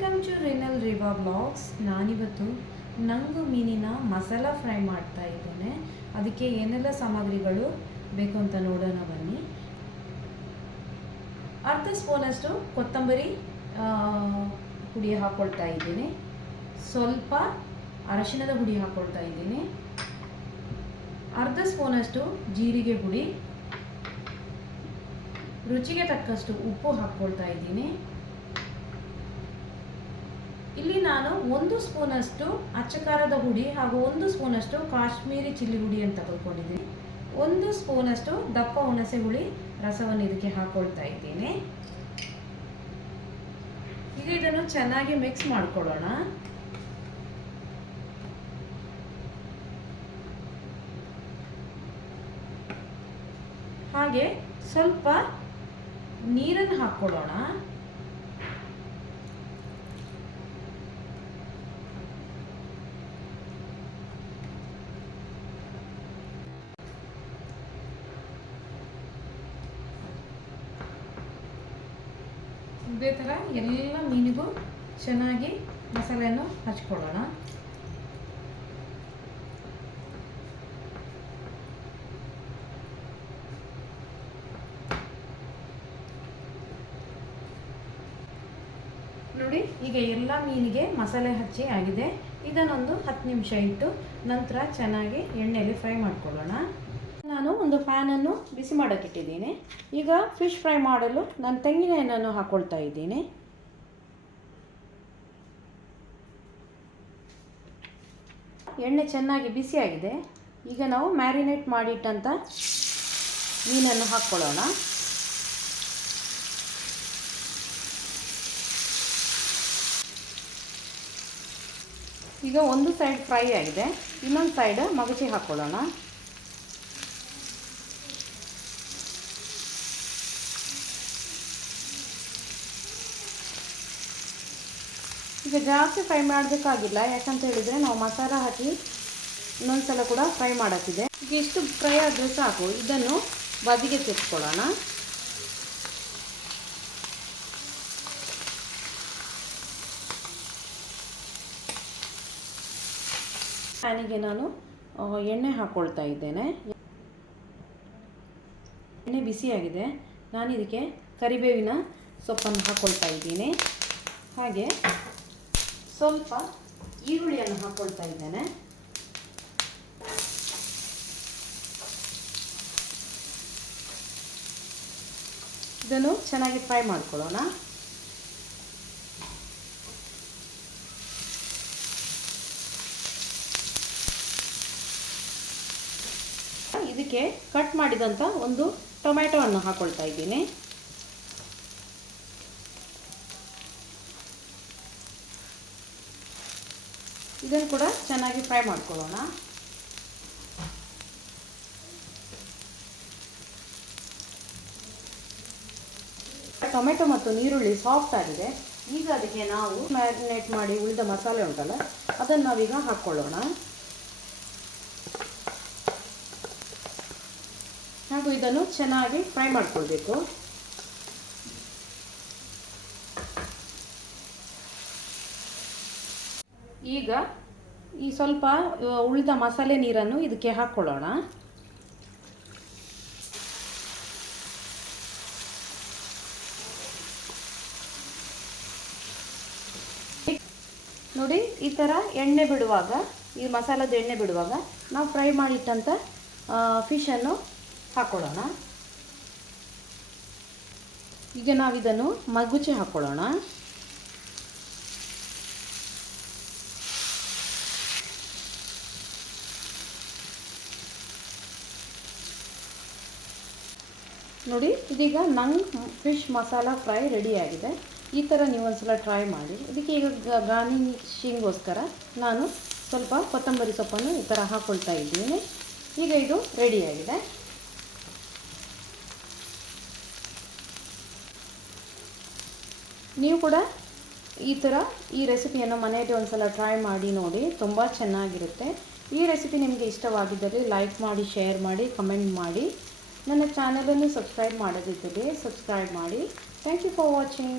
Welcome to ರಿನಲ್ ರಿವಾ blogs ನಾನಿವತ್ತು ನಂಗು ಮೀನಿನ ಮಸಾಲ ಫ್ರೈ ಮಾಡ್ತಾ ಇದ್ದೇನೆ. ಅದಕ್ಕೆ ಏನೆಲ್ಲ ಸಾಮಗ್ರಿಗಳು ಬೇಕು ಅಂತ ನೋಡೋಣ ಬನ್ನಿ. ಅರ್ಧ ಸ್ಪೂನಷ್ಟು ಕೊತ್ತಂಬರಿ ಹುಡಿ ಹಾಕ್ಕೊಳ್ತಾ ಇದ್ದೀನಿ. ಸ್ವಲ್ಪ ಅರಶಿನದ ಹುಡಿ ಹಾಕ್ಕೊಳ್ತಾ ಇದ್ದೀನಿ. ಅರ್ಧ ಸ್ಪೂನಷ್ಟು ಜೀರಿಗೆ ಹುಡಿ ರುಚಿಗೆ ತಕ್ಕಷ್ಟು ಉಪ್ಪು ಹಾಕ್ಕೊಳ್ತಾ ಇದ್ದೀನಿ. ಇಲ್ಲಿ ನಾನು ಒಂದು ಸ್ಪೂನಷ್ಟು ಅಚ್ಚಕಾರದ ಹುಡಿ ಹಾಗೂ ಒಂದು ಸ್ಪೂನಷ್ಟು ಕಾಶ್ಮೀರಿ ಚಿಲ್ಲಿ ಹುಡಿ ಅಂತ ತೆಗೆದುಕೊಂಡಿದ್ದೀನಿ ಒಂದು ಸ್ಪೂನಷ್ಟು ದಪ್ಪ ಹುಣಸೆ ಹುಳಿ ರಸವನ್ನು ಇದಕ್ಕೆ ಹಾಕೊಳ್ತಾ ಇದ್ದೀನಿ. ಈಗ ಇದನ್ನು ಚೆನ್ನಾಗಿ ಮಿಕ್ಸ್ ಮಾಡ್ಕೊಳ್ಳೋಣ. ಹಾಗೆ ಸ್ವಲ್ಪ ನೀರನ್ನು ಹಾಕ್ಕೊಳ್ಳೋಣ. ಇದೇ ಥರ ಎಲ್ಲ ಮೀನಿಗೂ ಚೆನ್ನಾಗಿ ಮಸಾಲೆಯನ್ನು ಹಚ್ಕೊಳ್ಳೋಣ. ನೋಡಿ, ಈಗ ಎಲ್ಲ ಮೀನಿಗೆ ಮಸಾಲೆ ಹಚ್ಚಿ ಆಗಿದೆ. ಇದನ್ನೊಂದು ಹತ್ತು ನಿಮಿಷ ಇಟ್ಟು ನಂತರ ಚೆನ್ನಾಗಿ ಎಣ್ಣೆಯಲ್ಲಿ ಫ್ರೈ ಮಾಡ್ಕೊಳ್ಳೋಣ. ನಾನು ಒಂದು ಫ್ಯಾನನ್ನು ಬಿಸಿ ಮಾಡೋಕ್ಕಿಟ್ಟಿದ್ದೀನಿ ಈಗ ಫಿಶ್ ಫ್ರೈ ಮಾಡಲು ನಾನು ತೆಂಗಿನ ಎಣ್ಣೆಯನ್ನು ಹಾಕ್ಕೊಳ್ತಾ ಇದ್ದೀನಿ. ಎಣ್ಣೆ ಚೆನ್ನಾಗಿ ಬಿಸಿಯಾಗಿದೆ ಈಗ ನಾವು ಮ್ಯಾರಿನೇಟ್ ಮಾಡಿಟ್ಟಂಥ ಮೀನನ್ನು ಹಾಕ್ಕೊಳ್ಳೋಣ. ಈಗ ಒಂದು ಸೈಡ್ ಫ್ರೈ ಆಗಿದೆ. ಇನ್ನೊಂದು ಸೈಡ್ ಮಗಚಿ ಹಾಕ್ಕೊಳ್ಳೋಣ. ಈಗ ಜಾಸ್ತಿ ಫ್ರೈ ಮಾಡಬೇಕಾಗಿಲ್ಲ. ಯಾಕಂತ ಹೇಳಿದರೆ ನಾವು ಮಸಾಲ ಹಾಕಿ ಇನ್ನೊಂದು ಸಲ ಕೂಡ ಫ್ರೈ ಮಾಡೋಕ್ಕಿದೆ ಈಗ ಎಷ್ಟು ಫ್ರೈ ಆದರೆ ಸಾಕು. ಇದನ್ನು ಬದಿಗೆ ತೆಗೆದುಕೊಳ್ಳೋಣ ಪ್ಯಾನಿಗೆ ನಾನು ಎಣ್ಣೆ ಹಾಕ್ಕೊಳ್ತಾ ಇದ್ದೇನೆ. ಎಣ್ಣೆ ಬಿಸಿಯಾಗಿದೆ. ನಾನು ಇದಕ್ಕೆ ಕರಿಬೇವಿನ ಸೊಪ್ಪನ್ನು ಹಾಕ್ಕೊಳ್ತಾ ಇದ್ದೀನಿ. ಹಾಗೆ ಸ್ವಲ್ಪ ಈರುಳ್ಳಿಯನ್ನು ಹಾಕ್ಕೊಳ್ತಾ ಇದ್ದೇನೆ. ಇದನ್ನು ಚೆನ್ನಾಗಿ ಫ್ರೈ ಮಾಡ್ಕೊಳ್ಳೋಣ. ಇದಕ್ಕೆ ಕಟ್ ಮಾಡಿದಂಥ ಒಂದು ಟೊಮ್ಯಾಟೊವನ್ನು ಹಾಕ್ಕೊಳ್ತಾ ಇದ್ದೀನಿ. ಇದನ್ನು ಕೂಡ ಚೆನ್ನಾಗಿ ಫ್ರೈ ಮಾಡ್ಕೊಳ್ಳೋಣ. ಟೊಮೆಟೊ ಮತ್ತು ನೀರುಳ್ಳಿ ಸಾಫ್ಟ್ ಆಗಿದೆ. ಈಗ ಅದಕ್ಕೆ ನಾವು ಮ್ಯಾರಿನೇಟ್ ಮಾಡಿ ಉಳಿದ ಮಸಾಲೆ ಉಂಟಲ್ಲ, ಅದನ್ನು ನಾವೀಗ ಹಾಕ್ಕೊಳ್ಳೋಣ. ಹಾಗೂ ಇದನ್ನು ಚೆನ್ನಾಗಿ ಫ್ರೈ ಮಾಡ್ಕೊಳ್ಬೇಕು. ಈಗ ಈ ಸ್ವಲ್ಪ ಉಳಿದ ಮಸಾಲೆ ನೀರನ್ನು ಇದಕ್ಕೆ ಹಾಕ್ಕೊಳ್ಳೋಣ ನೋಡಿ, ಈ ಥರ ಎಣ್ಣೆ ಬಿಡುವಾಗ, ಈ ಮಸಾಲದ ಎಣ್ಣೆ ಬಿಡುವಾಗ ನಾವು ಫ್ರೈ ಮಾಡಿಟ್ಟಂಥ ಫಿಶನ್ನು ಹಾಕ್ಕೊಳ್ಳೋಣ ಈಗ ನಾವಿದನ್ನು ಮಗುಚಿ ಹಾಕ್ಕೊಳ್ಳೋಣ ನೋಡಿ, ಇದೀಗ ನಂಗೆ ಫಿಶ್ ಮಸಾಲ ಫ್ರೈ ರೆಡಿಯಾಗಿದೆ ಈ ಥರ ನೀವು ಒಂದ್ಸಲ ಟ್ರೈ ಮಾಡಿ. ಇದಕ್ಕೆ ಈಗ ಗಾರ್ನಿಶಿಂಗೋಸ್ಕರ ನಾನು ಸ್ವಲ್ಪ ಕೊತ್ತಂಬರಿ ಸೊಪ್ಪನ್ನು ಈ ಥರ ಹಾಕ್ಕೊಳ್ತಾ ಇದ್ದೀನಿ. ಈಗ ಇದು ರೆಡಿಯಾಗಿದೆ ನೀವು ಕೂಡ ಈ ಥರ ಈ ರೆಸಿಪಿಯನ್ನು ಮನೆಯಲ್ಲಿ ಒಂದ್ಸಲ ಟ್ರೈ ಮಾಡಿ ನೋಡಿ, ತುಂಬ ಚೆನ್ನಾಗಿರುತ್ತೆ. ಈ ರೆಸಿಪಿ ನಿಮಗೆ ಇಷ್ಟವಾಗಿದ್ದರೆ ಲೈಕ್ ಮಾಡಿ ಶೇರ್ ಮಾಡಿ ಕಮೆಂಟ್ ಮಾಡಿ. ನನ್ನ ಚಾನಲನ್ನು ಸಬ್ಸ್ಕ್ರೈಬ್ ಮಾಡದಿದ್ದರೆ ಸಬ್ಸ್ಕ್ರೈಬ್ ಮಾಡಿ. Thank you for watching